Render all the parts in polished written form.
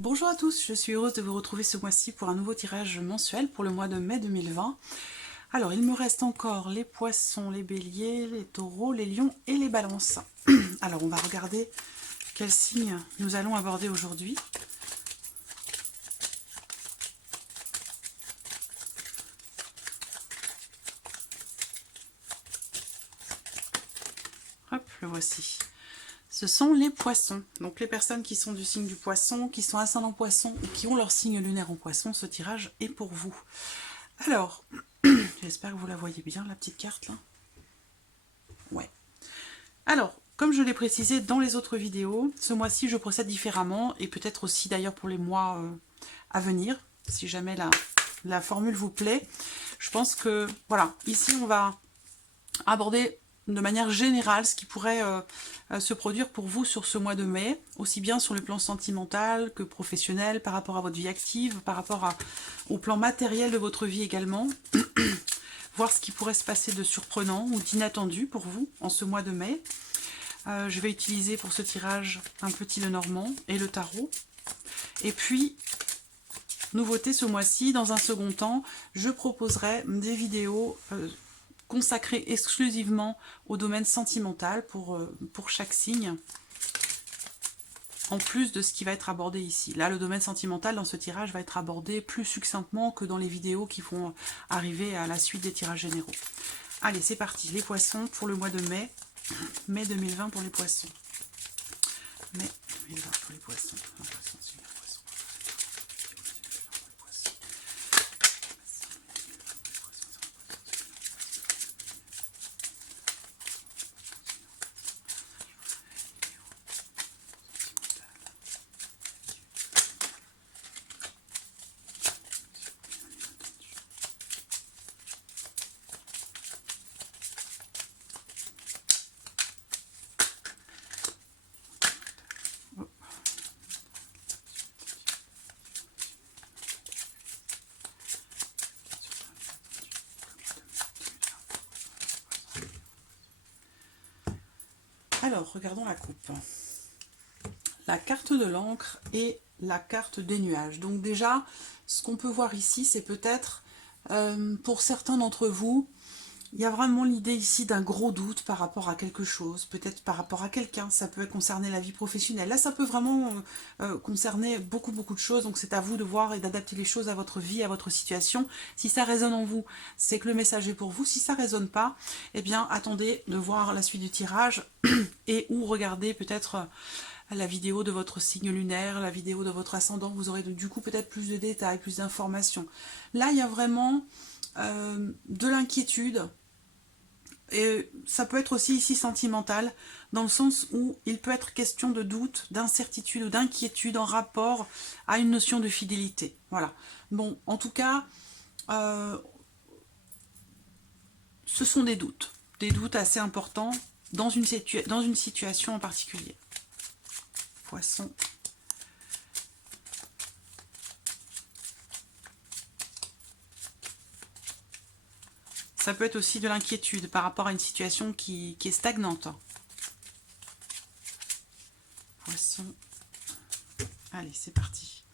Bonjour à tous, je suis heureuse de vous retrouver ce mois-ci pour un nouveau tirage mensuel pour le mois de mai 2020. Alors, il me reste encore les poissons, les béliers, les taureaux, les lions et les balances. Alors, on va regarder quels signes nous allons aborder aujourd'hui. Hop, le voici. Ce sont les poissons. Donc les personnes qui sont du signe du poisson, qui sont ascendant poisson ou qui ont leur signe lunaire en poisson, ce tirage est pour vous. Alors, j'espère que vous la voyez bien, la petite carte là. Ouais. Alors, comme je l'ai précisé dans les autres vidéos, ce mois-ci je procède différemment et peut-être aussi d'ailleurs pour les mois à venir, si jamais la formule vous plaît. Je pense que, voilà, ici on va aborder de manière générale ce qui pourrait se produire pour vous sur ce mois de mai, aussi bien sur le plan sentimental que professionnel, par rapport à votre vie active, par rapport au plan matériel de votre vie également. Voir ce qui pourrait se passer de surprenant ou d'inattendu pour vous en ce mois de mai. Je vais utiliser pour ce tirage un petit Lenormand et le tarot. Et puis, nouveauté ce mois-ci, dans un second temps, je proposerai des vidéos consacrées exclusivement au domaine sentimental pour chaque signe, en plus de ce qui va être abordé ici. Là, le domaine sentimental dans ce tirage va être abordé plus succinctement que dans les vidéos qui vont arriver à la suite des tirages généraux. Allez, c'est parti, les poissons pour le mois de mai. Mai 2020 pour les poissons. Mai 2020 pour les poissons. Alors, regardons la coupe. La carte de l'encre et la carte des nuages. Donc déjà, ce qu'on peut voir ici, c'est peut-être, pour certains d'entre vous, il y a vraiment l'idée ici d'un gros doute par rapport à quelque chose, peut-être par rapport à quelqu'un, ça peut concerner la vie professionnelle. Là, ça peut vraiment concerner beaucoup de choses, donc c'est à vous de voir et d'adapter les choses à votre vie, à votre situation. Si ça résonne en vous, c'est que le message est pour vous. Si ça résonne pas, eh bien, attendez de voir la suite du tirage et ou regardez peut-être la vidéo de votre signe lunaire, la vidéo de votre ascendant, vous aurez du coup peut-être plus de détails, plus d'informations. Là, il y a vraiment de l'inquiétude. Et ça peut être aussi ici sentimental, dans le sens où il peut être question de doute, d'incertitude ou d'inquiétude en rapport à une notion de fidélité. Voilà. Bon, en tout cas, ce sont des doutes assez importants dans une situation en particulier. Poisson. Ça peut être aussi de l'inquiétude par rapport à une situation qui est stagnante. Poisson. Allez, c'est parti.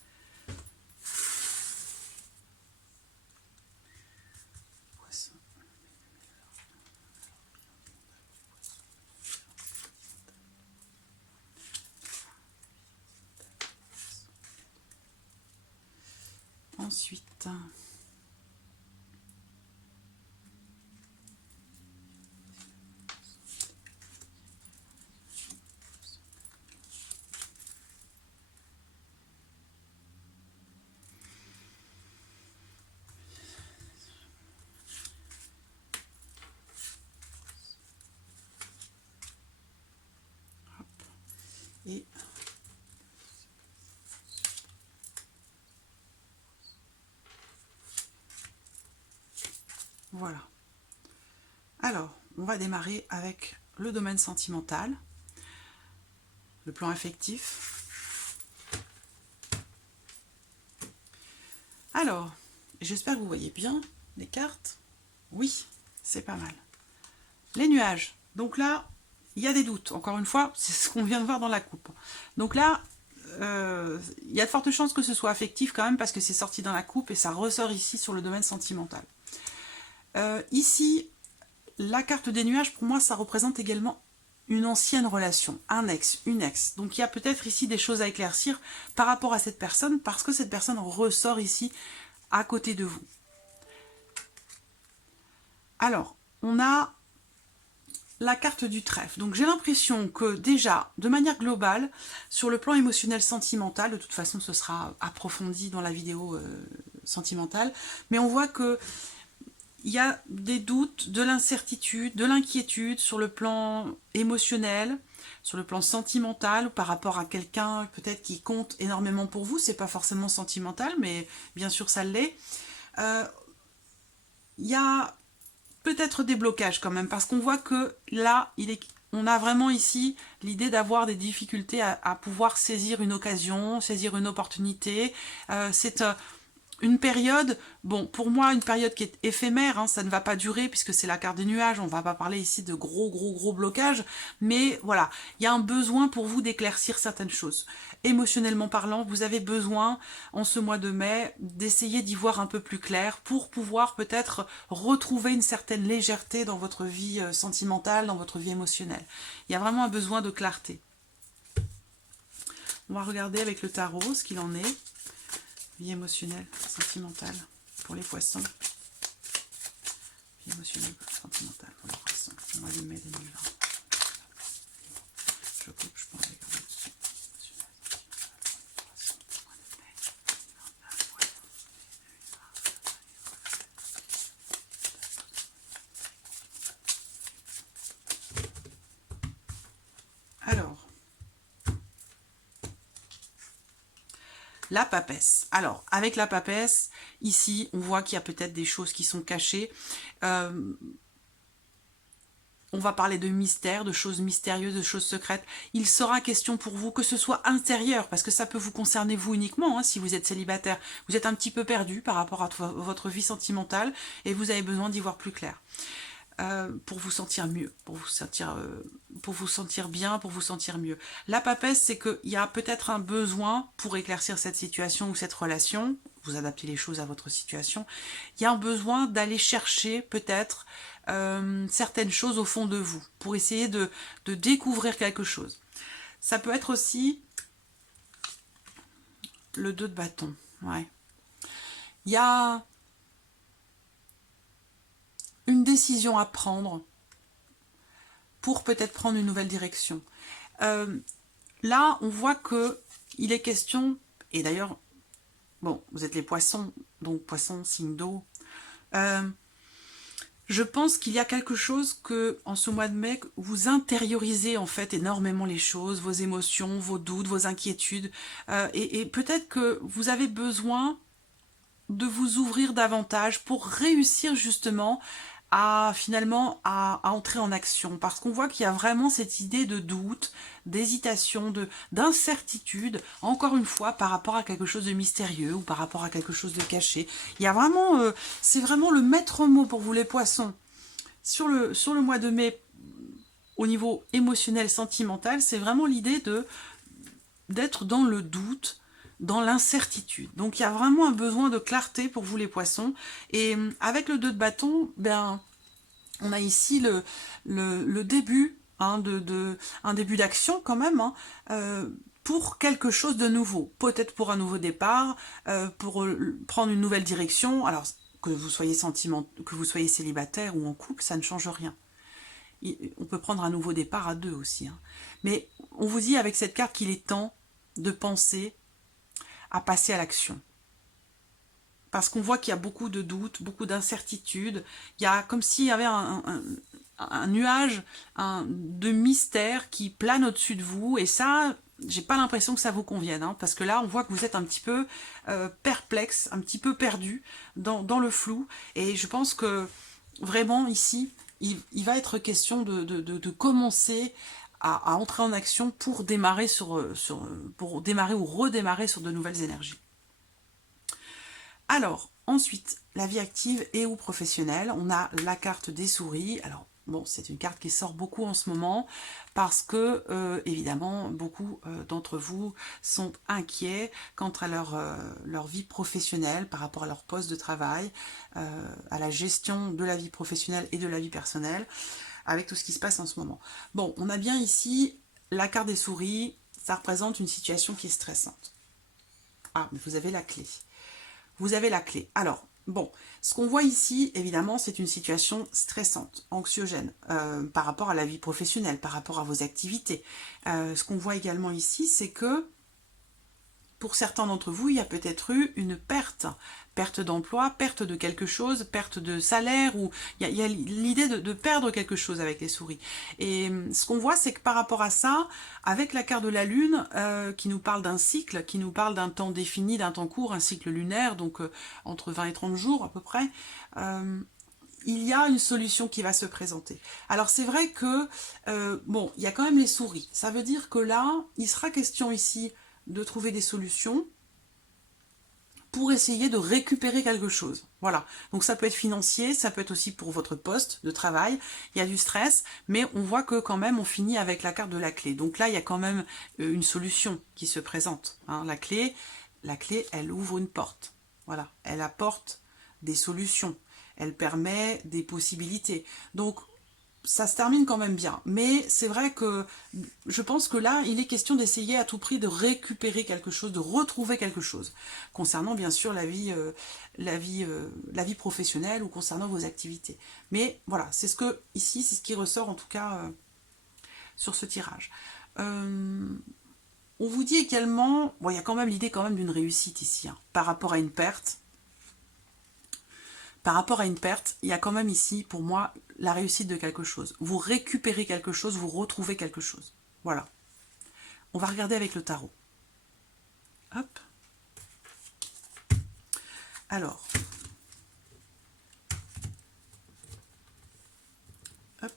Poisson. Ensuite... Et voilà. Alors, on va démarrer avec le domaine sentimental, le plan affectif. Alors, j'espère que vous voyez bien les cartes. Oui, c'est pas mal. Les nuages. Donc là, il y a des doutes. Encore une fois, c'est ce qu'on vient de voir dans la coupe. Donc là, il y a de fortes chances que ce soit affectif quand même, parce que c'est sorti dans la coupe et ça ressort ici sur le domaine sentimental. Ici, la carte des nuages, pour moi, ça représente également une ancienne relation, un ex, une ex. Donc il y a peut-être ici des choses à éclaircir par rapport à cette personne, parce que cette personne ressort ici à côté de vous. Alors, on a la carte du trèfle. Donc j'ai l'impression que déjà, de manière globale, sur le plan émotionnel sentimental, de toute façon ce sera approfondi dans la vidéo sentimentale, mais on voit que il y a des doutes, de l'incertitude, de l'inquiétude sur le plan émotionnel, sur le plan sentimental, ou par rapport à quelqu'un peut-être qui compte énormément pour vous. C'est pas forcément sentimental, mais bien sûr ça l'est. Il y a peut-être des blocages quand même, parce qu'on voit que là, on a vraiment ici l'idée d'avoir des difficultés à pouvoir saisir une occasion, saisir une opportunité. C'est une période, bon, pour moi, une période qui est éphémère, hein, ça ne va pas durer puisque c'est la carte des nuages, on ne va pas parler ici de gros blocages, mais voilà, il y a un besoin pour vous d'éclaircir certaines choses. Émotionnellement parlant, vous avez besoin, en ce mois de mai, d'essayer d'y voir un peu plus clair pour pouvoir peut-être retrouver une certaine légèreté dans votre vie sentimentale, dans votre vie émotionnelle. Il y a vraiment un besoin de clarté. On va regarder avec le tarot ce qu'il en est. Vie émotionnelle, sentimentale pour les poissons. Vie émotionnelle, sentimentale pour les poissons. Au mois de mai 2020. Je coupe, je prends les cartes dessus. Alors, la papesse. Alors, avec la papesse, ici, on voit qu'il y a peut-être des choses qui sont cachées. On va parler de mystères, de choses mystérieuses, de choses secrètes. Il sera question pour vous que ce soit intérieur, parce que ça peut vous concerner vous uniquement, hein, si vous êtes célibataire. Vous êtes un petit peu perdu par rapport à votre vie sentimentale et vous avez besoin d'y voir plus clair. Pour vous sentir mieux, pour vous sentir bien, pour vous sentir mieux. La papesse, c'est qu'il y a peut-être un besoin pour éclaircir cette situation ou cette relation, vous adaptez les choses à votre situation, il y a un besoin d'aller chercher peut-être certaines choses au fond de vous, pour essayer de découvrir quelque chose. Ça peut être aussi le 2 de bâton, ouais. Il y a une décision à prendre pour peut-être prendre une nouvelle direction. Là, on voit que il est question, et d'ailleurs, bon, vous êtes les poissons, donc poissons, signe d'eau. Je pense qu'il y a quelque chose que, en ce mois de mai, vous intériorisez en fait énormément les choses, vos émotions, vos doutes, vos inquiétudes, et peut-être que vous avez besoin de vous ouvrir davantage pour réussir justement finalement à entrer en action, parce qu'on voit qu'il y a vraiment cette idée de doute, d'hésitation, d'incertitude, encore une fois par rapport à quelque chose de mystérieux ou par rapport à quelque chose de caché. Il y a vraiment, c'est vraiment le maître mot pour vous les poissons. Sur le mois de mai, au niveau émotionnel, sentimental, c'est vraiment l'idée d'être dans le doute, dans l'incertitude. Donc il y a vraiment un besoin de clarté pour vous les poissons. Et avec le 2 de bâton, ben, on a ici le début, hein, un début d'action quand même, hein, pour quelque chose de nouveau. Peut-être pour un nouveau départ, pour prendre une nouvelle direction. Alors que vous soyez célibataire ou en couple, ça ne change rien. On peut prendre un nouveau départ à deux aussi. Hein. Mais on vous dit avec cette carte qu'il est temps de penser à passer à l'action. Parce qu'on voit qu'il y a beaucoup de doutes, beaucoup d'incertitudes. Il y a comme s'il y avait un nuage de mystère qui plane au-dessus de vous. Et ça, j'ai pas l'impression que ça vous convienne. Hein, parce que là, on voit que vous êtes un petit peu perplexe, un petit peu perdu dans le flou. Et je pense que vraiment ici, il va être question de commencer à entrer en action pour démarrer pour démarrer ou redémarrer sur de nouvelles énergies. Alors, ensuite, la vie active et ou professionnelle, on a la carte des souris. Alors, Bon, c'est une carte qui sort beaucoup en ce moment parce que, évidemment, beaucoup d'entre vous sont inquiets quant à leur vie professionnelle par rapport à leur poste de travail, à la gestion de la vie professionnelle et de la vie personnelle, avec tout ce qui se passe en ce moment. Bon, on a bien ici la carte des souris, ça représente une situation qui est stressante. Ah, mais vous avez la clé. Vous avez la clé. Alors, bon, ce qu'on voit ici, évidemment, c'est une situation stressante, anxiogène, par rapport à la vie professionnelle, par rapport à vos activités. Ce qu'on voit également ici, c'est que pour certains d'entre vous, il y a peut-être eu une perte d'emploi, perte de quelque chose, perte de salaire, ou il y a l'idée de perdre quelque chose avec les souris. Et ce qu'on voit, c'est que par rapport à ça, avec la carte de la Lune, qui nous parle d'un cycle, qui nous parle d'un temps défini, d'un temps court, un cycle lunaire, donc entre 20 et 30 jours à peu près, il y a une solution qui va se présenter. Alors c'est vrai que, bon, il y a quand même les souris. Ça veut dire que là, il sera question ici de trouver des solutions pour essayer de récupérer quelque chose. Voilà. Donc ça peut être financier, ça peut être aussi pour votre poste de travail. Il y a du stress, mais on voit que quand même on finit avec la carte de la clé. Donc là, il y a quand même une solution qui se présente. Hein. La clé, elle ouvre une porte. Voilà. Elle apporte des solutions. Elle permet des possibilités. Donc ça se termine quand même bien. Mais c'est vrai que je pense que là, il est question d'essayer à tout prix de récupérer quelque chose, de retrouver quelque chose, concernant bien sûr la vie professionnelle ou concernant vos activités. Mais voilà, c'est ce que, ici, c'est ce qui ressort en tout cas sur ce tirage. On vous dit également, bon, il y a quand même l'idée quand même d'une réussite ici, hein, par rapport à une perte. Par rapport à une perte, il y a quand même ici, pour moi, la réussite de quelque chose. Vous récupérez quelque chose, vous retrouvez quelque chose. Voilà. On va regarder avec le tarot. Hop. Alors. Hop.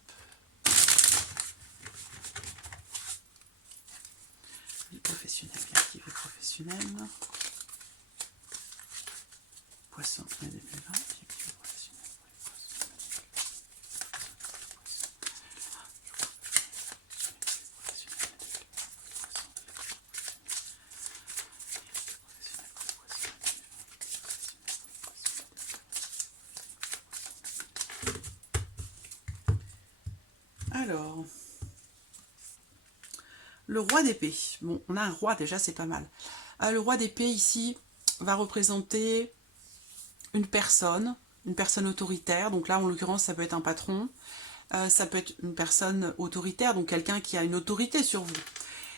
Vie professionnelle, vie professionnelle. Poisson, mai 2020. Alors, le roi d'épée. Bon, on a un roi déjà, c'est pas mal. Le roi d'épée ici va représenter une personne autoritaire. Donc là, en l'occurrence, ça peut être un patron. Ça peut être une personne autoritaire, donc quelqu'un qui a une autorité sur vous.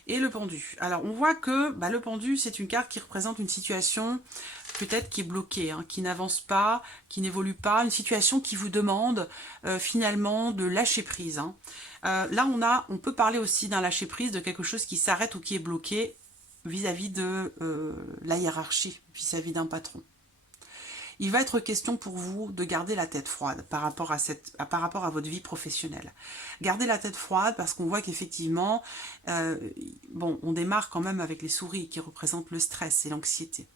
Et le pendu. Alors, on voit que le pendu, c'est une carte qui représente une situation peut-être qui est bloquée, hein, qui n'avance pas, qui n'évolue pas, une situation qui vous demande finalement de lâcher prise. Hein. Là, on peut parler aussi d'un lâcher prise, de quelque chose qui s'arrête ou qui est bloqué vis-à-vis de la hiérarchie, vis-à-vis d'un patron. Il va être question pour vous de garder la tête froide par rapport à votre vie professionnelle. Gardez la tête froide parce qu'on voit qu'effectivement, bon, on démarre quand même avec les souris qui représentent le stress et l'anxiété.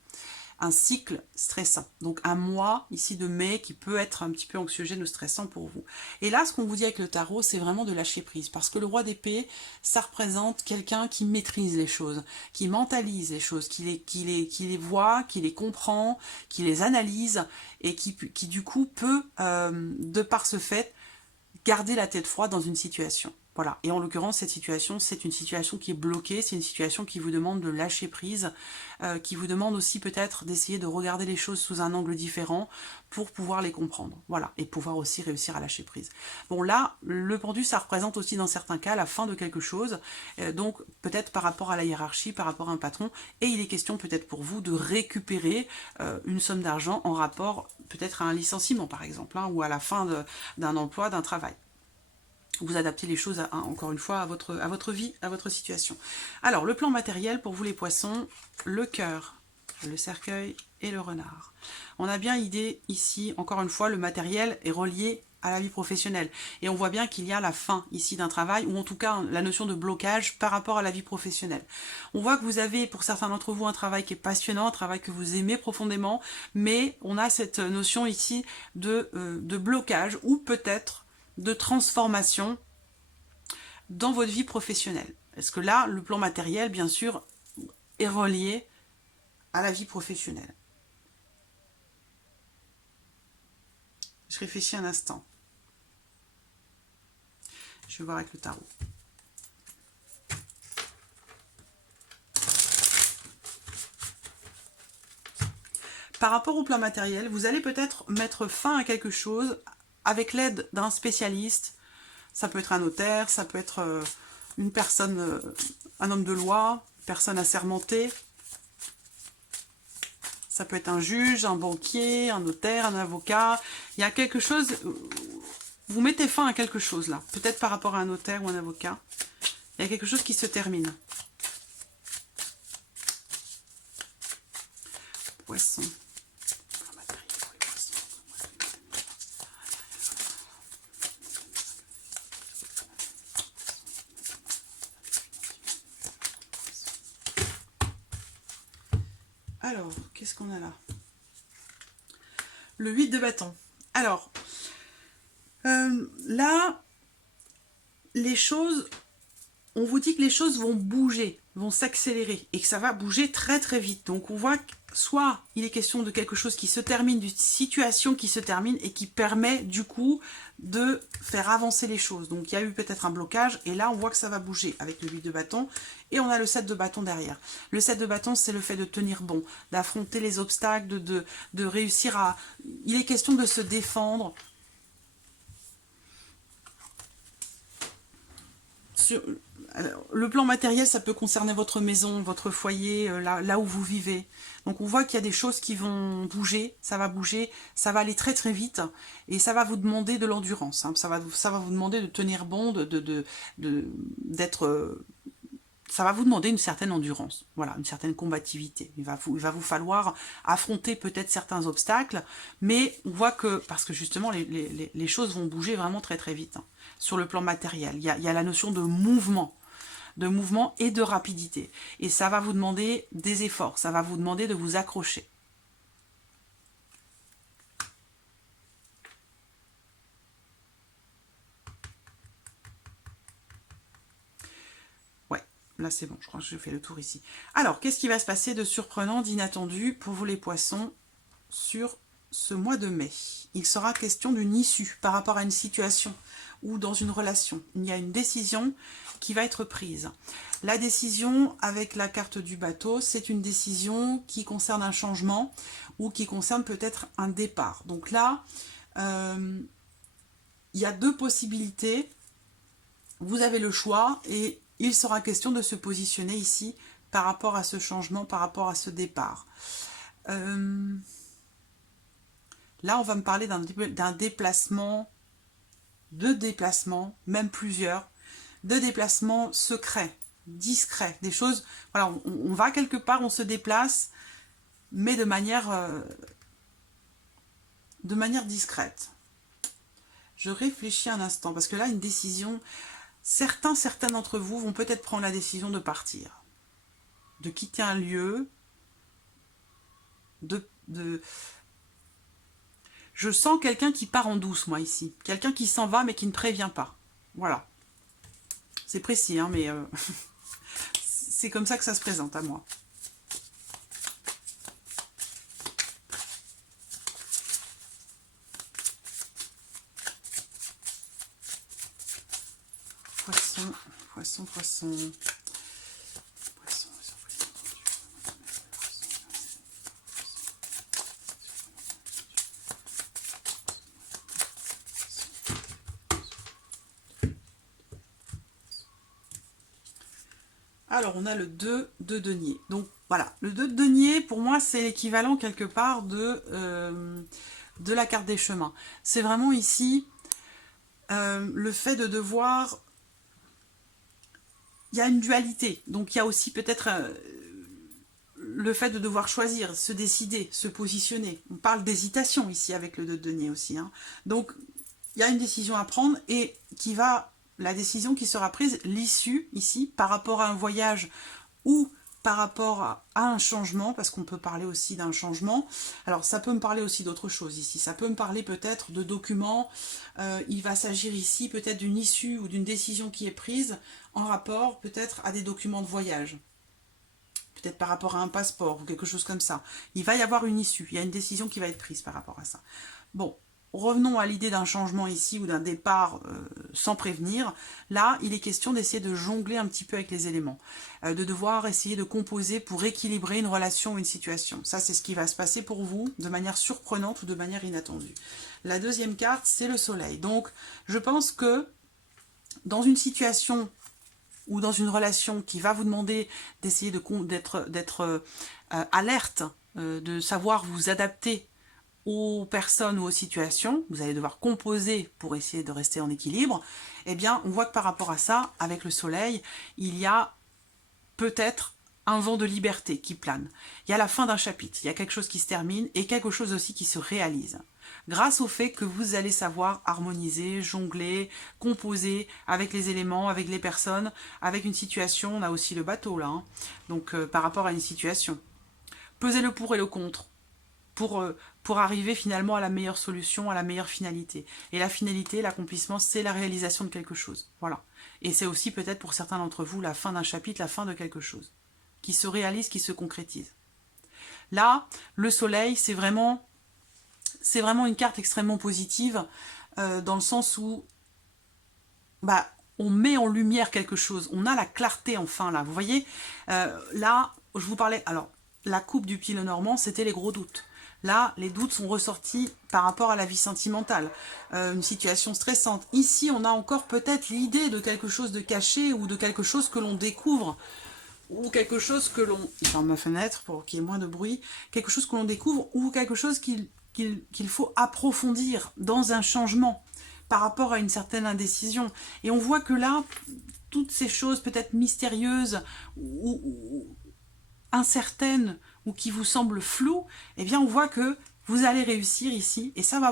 Un cycle stressant. Donc un mois ici de mai qui peut être un petit peu anxiogène ou stressant pour vous. Et là, ce qu'on vous dit avec le tarot, c'est vraiment de lâcher prise. Parce que le roi d'épée, ça représente quelqu'un qui maîtrise les choses, qui mentalise les choses, qui les voit, qui les comprend, qui les analyse et qui du coup peut, de par ce fait, garder la tête froide dans une situation. Voilà. Et en l'occurrence, cette situation, c'est une situation qui est bloquée, c'est une situation qui vous demande de lâcher prise, qui vous demande aussi peut-être d'essayer de regarder les choses sous un angle différent pour pouvoir les comprendre. Voilà. Et pouvoir aussi réussir à lâcher prise. Bon, là, le pendu, ça représente aussi dans certains cas la fin de quelque chose, donc peut-être par rapport à la hiérarchie, par rapport à un patron, et il est question peut-être pour vous de récupérer une somme d'argent en rapport peut-être à un licenciement, par exemple, hein, ou à la fin d'un emploi, d'un travail. Vous adaptez les choses, encore une fois, à votre vie, à votre situation. Alors, le plan matériel pour vous les poissons, le cœur, le cercueil et le renard. On a bien idée ici, encore une fois, le matériel est relié à la vie professionnelle. Et on voit bien qu'il y a la fin ici d'un travail, ou en tout cas la notion de blocage par rapport à la vie professionnelle. On voit que vous avez, pour certains d'entre vous, un travail qui est passionnant, un travail que vous aimez profondément, mais on a cette notion ici de blocage, ou peut-être de transformation dans votre vie professionnelle. Parce que là, le plan matériel, bien sûr, est relié à la vie professionnelle. Je réfléchis un instant. Je vais voir avec le tarot. Par rapport au plan matériel, vous allez peut-être mettre fin à quelque chose avec l'aide d'un spécialiste. Ça peut être un notaire, ça peut être une personne, un homme de loi, une personne assermentée. Ça peut être un juge, un banquier, un notaire, un avocat. Il y a quelque chose, vous mettez fin à quelque chose là. Peut-être par rapport à un notaire ou un avocat. Il y a quelque chose qui se termine. Poisson. Alors, qu'est-ce qu'on a là? Le 8 de bâton. Alors, là, les choses, on vous dit que les choses vont bouger, vont s'accélérer et que ça va bouger très très vite. Donc on voit que soit il est question de quelque chose qui se termine, d'une situation qui se termine et qui permet du coup de faire avancer les choses. Donc il y a eu peut-être un blocage et là on voit que ça va bouger avec le 8 de bâton et on a le 7 de bâton derrière. Le 7 de bâton, c'est le fait de tenir bon, d'affronter les obstacles, de réussir à... Il est question de se défendre. Alors, le plan matériel, ça peut concerner votre maison, votre foyer, là où vous vivez. Donc on voit qu'il y a des choses qui vont bouger, ça va aller très très vite et ça va vous demander de l'endurance. Hein. Ça va vous demander de tenir bon, ça va vous demander une certaine endurance, voilà, une certaine combativité. Il va vous falloir affronter peut-être certains obstacles, mais on voit que, parce que justement les choses vont bouger vraiment très très vite. Hein. Sur le plan matériel, il y a la notion de mouvement et de rapidité. Et ça va vous demander des efforts, ça va vous demander de vous accrocher. Ouais, là c'est bon, je crois que je fais le tour ici. Alors, qu'est-ce qui va se passer de surprenant, d'inattendu pour vous les poissons sur ce mois de mai? Il sera question d'une issue par rapport à une situation ou dans une relation. Il y a une décision qui va être prise. La décision avec la carte du bateau, c'est une décision qui concerne un changement ou qui concerne peut-être un départ. Donc là, il y a deux possibilités. Vous avez le choix et il sera question de se positionner ici par rapport à ce changement, par rapport à ce départ. Là, on va me parler d'un déplacement, de déplacements, même plusieurs, de déplacements secrets, discrets, des choses, voilà, on va quelque part, on se déplace, mais de manière discrète. Je réfléchis un instant, parce que là, une décision, certains d'entre vous vont peut-être prendre la décision de partir, de quitter un lieu, Je sens quelqu'un qui part en douce, moi, ici. Quelqu'un qui s'en va, mais qui ne prévient pas. Voilà. C'est précis, hein, mais c'est comme ça que ça se présente à moi. Poisson, poisson, poisson. Alors, on a le 2 de denier. Donc, voilà. Le 2 de denier, pour moi, c'est l'équivalent quelque part de la carte des chemins. C'est vraiment ici le fait de devoir... Il y a une dualité. Donc, il y a aussi peut-être le fait de devoir choisir, se décider, se positionner. On parle d'hésitation ici avec le 2 de denier aussi. Hein. Donc, il y a une décision à prendre et qui va... La décision qui sera prise, l'issue ici, par rapport à un voyage ou par rapport à un changement, parce qu'on peut parler aussi d'un changement. Alors ça peut me parler aussi d'autre chose ici, ça peut me parler peut-être de documents, il va s'agir ici peut-être d'une issue ou d'une décision qui est prise en rapport peut-être à des documents de voyage, peut-être par rapport à un passeport ou quelque chose comme ça. Il va y avoir une issue, il y a une décision qui va être prise par rapport à ça. Bon, revenons à l'idée d'un changement ici ou d'un départ sans prévenir. Là, il est question d'essayer de jongler un petit peu avec les éléments, de devoir essayer de composer pour équilibrer une relation ou une situation. Ça, c'est ce qui va se passer pour vous de manière surprenante ou de manière inattendue. La deuxième carte, c'est le soleil. Donc, je pense que dans une situation ou dans une relation qui va vous demander d'essayer d'être alerte, de savoir vous adapter aux personnes ou aux situations, vous allez devoir composer pour essayer de rester en équilibre, eh bien, on voit que par rapport à ça, avec le soleil, il y a peut-être un vent de liberté qui plane. Il y a la fin d'un chapitre, il y a quelque chose qui se termine et quelque chose aussi qui se réalise. Grâce au fait que vous allez savoir harmoniser, jongler, composer avec les éléments, avec les personnes, avec une situation, on a aussi le bateau là, hein. Donc par rapport à une situation. Pesez le pour et le contre. Pour arriver finalement à la meilleure solution, à la meilleure finalité. Et la finalité, l'accomplissement, c'est la réalisation de quelque chose. Voilà. Et c'est aussi peut-être pour certains d'entre vous la fin d'un chapitre, la fin de quelque chose, qui se réalise, qui se concrétise. Là, le soleil, c'est vraiment une carte extrêmement positive, dans le sens où on met en lumière quelque chose, on a la clarté enfin là. Vous voyez, là, je vous parlais, alors, la coupe du Pilot Normand, c'était les gros doutes. Là, les doutes sont ressortis par rapport à la vie sentimentale, une situation stressante. Ici, on a encore peut-être l'idée de quelque chose de caché ou de quelque chose que l'on découvre, ou quelque chose que l'on... Je ferme ma fenêtre pour qu'il y ait moins de bruit. Quelque chose que l'on découvre ou quelque chose qu'il faut approfondir dans un changement par rapport à une certaine indécision. Et on voit que là, toutes ces choses peut-être mystérieuses ou incertaines ou qui vous semblent floues, eh bien on voit que vous allez réussir ici, et ça va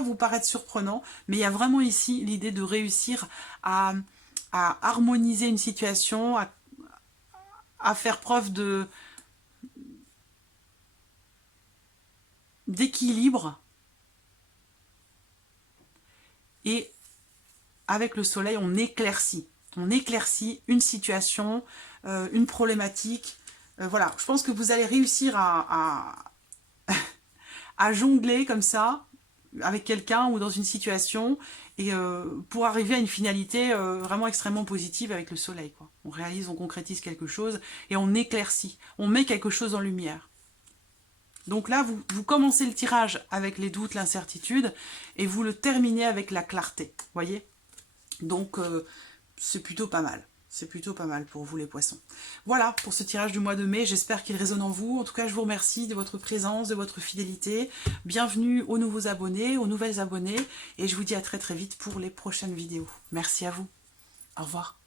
vous paraître surprenant, mais il y a vraiment ici l'idée de réussir à harmoniser une situation, à faire preuve d'équilibre. Et avec le soleil, on éclaircit une situation, une problématique. Voilà, je pense que vous allez réussir à jongler comme ça avec quelqu'un ou dans une situation et pour arriver à une finalité vraiment extrêmement positive avec le soleil, quoi. On réalise, on concrétise quelque chose et on éclaircit, on met quelque chose en lumière. Donc là, vous commencez le tirage avec les doutes, l'incertitude et vous le terminez avec la clarté, voyez. Donc c'est plutôt pas mal. C'est plutôt pas mal pour vous les poissons. Voilà pour ce tirage du mois de mai, j'espère qu'il résonne en vous. En tout cas, je vous remercie de votre présence, de votre fidélité. Bienvenue aux nouveaux abonnés, aux nouvelles abonnées. Et je vous dis à très très vite pour les prochaines vidéos. Merci à vous. Au revoir.